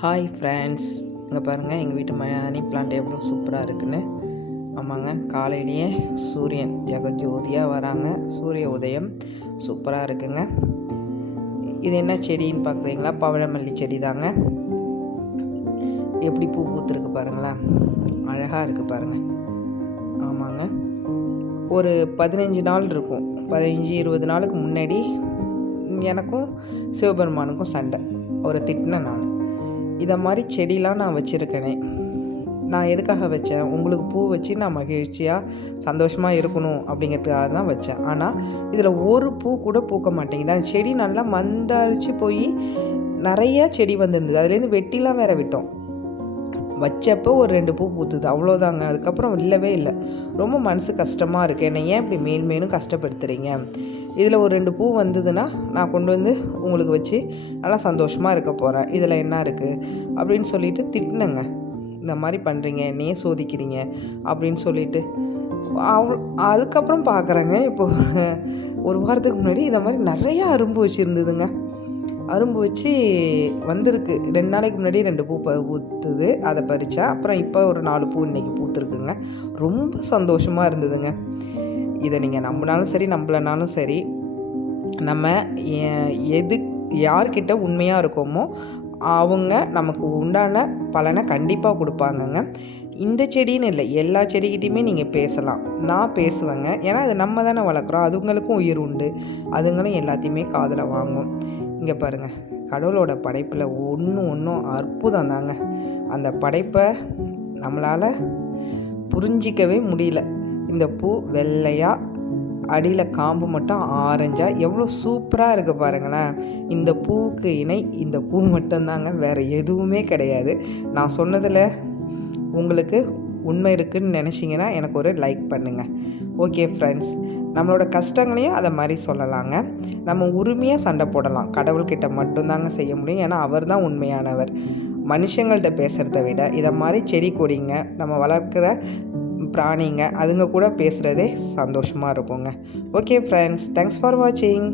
Hi friends, இங்கே பாருங்கள் எங்கள் வீட்டு மணி பிளான்ட் எவ்வளோ சூப்பராக இருக்குன்னு. ஆமாங்க, காலையிலேயே சூரியன் ஜெகஜோதியாக வராங்க. சூரிய உதயம் சூப்பராக இருக்குங்க. இது என்ன செடின்னு பார்க்குறீங்களா? பவழமல்லி செடி தாங்க. எப்படி பூ பூத்துருக்கு பாருங்களேன், அழகாக இருக்குது பாருங்கள். ஆமாங்க, ஒரு 15 நாள் இருக்கும், 15-20 நாளுக்கு முன்னாடி எனக்கும் சிவபெருமானுக்கும் சண்டை. ஒரு திட்டினேன் நான். இதை மாதிரி செடிலாம் நான் வச்சுருக்கேனே, நான் எதுக்காக வச்சேன்? உங்களுக்கு பூ வச்சு நான் மகிழ்ச்சியாக சந்தோஷமாக இருக்கணும் அப்படிங்கிறதுக்காக தான் வச்சேன். ஆனால் இதில் ஒரு பூ கூட பூக்க மாட்டேங்குது. அந்த செடி நல்லா மந்தரிச்சு போய் நிறையா செடி வந்துருந்தது. அதுலேருந்து வெட்டிலாம் வேற விட்டோம். வச்சப்போ ஒரு 2 பூ பூத்துது, அவ்வளோதாங்க. அதுக்கப்புறம் இல்லவே இல்லை. ரொம்ப மனசு கஷ்டமாக இருக்குது. என்னை ஏன் இப்படி மேலும் கஷ்டப்படுத்துகிறீங்க? இதில் ஒரு 2 பூ வந்ததுன்னா நான் கொண்டு வந்து உங்களுக்கு வச்சு நல்லா சந்தோஷமாக இருக்க போகிறேன். இதில் என்ன இருக்குது அப்படின்னு சொல்லிட்டு திட்டினேங்க. இந்த மாதிரி பண்ணுறீங்க, என்னையே சோதிக்கிறீங்க அப்படின்னு சொல்லிட்டு. அதுக்கப்புறம் பார்க்குறேங்க, இப்போது ஒரு வாரத்துக்கு முன்னாடி இந்த மாதிரி நிறையா அரும்பு வச்சுருந்ததுங்க. அரும்பு வச்சு வந்திருக்கு. 2 நாளைக்கு முன்னாடி 2 பூ பூத்துது, அதை பறித்தேன். அப்புறம் இப்போ ஒரு 4 பூ இன்றைக்கி பூத்துருக்குங்க. ரொம்ப சந்தோஷமாக இருந்ததுங்க. இதை நீங்கள் நம்பினாலும் சரி நம்பலைனாலும் சரி, நம்ம யார்கிட்ட உண்மையாக இருக்கோமோ அவங்க நமக்கு உண்டான பலனை கண்டிப்பாக கொடுப்பாங்கங்க. இந்த செடின்னு இல்லை, எல்லா செடிக்கிட்டையுமே நீங்கள் பேசலாம். நான் பேசுவேங்க. ஏன்னா அது நம்ம தானே வளர்க்குறோம், அதுங்களுக்கும் உயிர் உண்டு. அதுங்களும் எல்லாத்தையுமே காதில் வாங்கும். இங்கே பாருங்கள், கடவுளோட படைப்பில் ஒன்றும் அற்புதம் தாங்க. அந்த படைப்பை நம்மளால் புரிஞ்சிக்கவே முடியல. இந்த பூ வெள்ளையாக, அடியில் காம்பு மட்டும் ஆரஞ்சாக எவ்வளோ சூப்பராக இருக்குது பாருங்களேன். இந்த பூவுக்கு இணை இந்த பூ மட்டும்தாங்க, வேறு எதுவுமே கிடையாது. நான் சொன்னதில் உங்களுக்கு உண்மை இருக்குதுன்னு நினச்சிங்கன்னா எனக்கு ஒரு லைக் பண்ணுங்கள். ஓகே ஃப்ரெண்ட்ஸ், நம்மளோட கஷ்டங்களையும் அதை மாதிரி சொல்லலாங்க. நம்ம உரிமையாக சண்டை போடலாம். கடவுள்கிட்ட மட்டும்தாங்க செய்ய முடியும். ஏன்னா அவர் தான் உண்மையானவர். மனுஷங்கள்கிட்ட பேசுகிறத விட இதை மாதிரி செடி கொடிங்க, நம்ம வளர்க்குற பிராணிங்க, அதுங்க கூட பேசுகிறதே சந்தோஷமாக இருக்குங்க. ஓகே ஃப்ரெண்ட்ஸ், தேங்க்ஸ் ஃபார் வாட்சிங்.